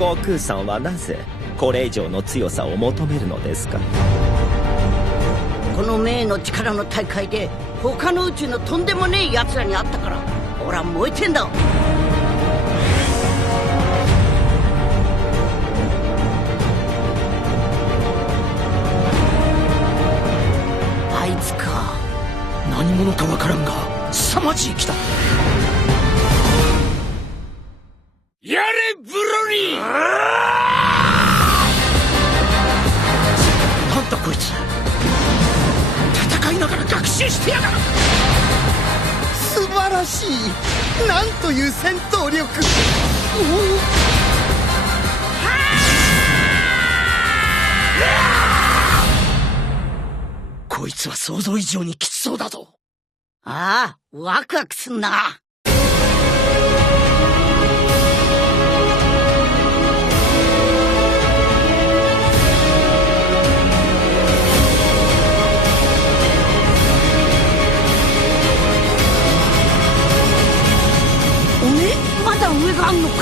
悟空さんはなぜこれ以上の強さを求めるのですか？この冥の力の大会で他の宇宙のとんでもねえ奴らに会ったから俺は燃えてんだ。あいつか。何者かわからんが凄まじい気だ。やれブロリー。なんだこいつ、戦いながら学習してやがる。素晴らしい。なんという戦闘力。こいつは想像以上にきつそうだぞ。ああ、ワクワクすんな。まだ上があんのか。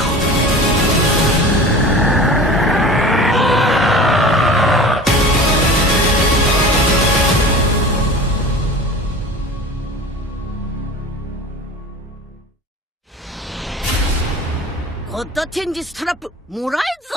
ゴッドチェンジストラップもらえるぞ。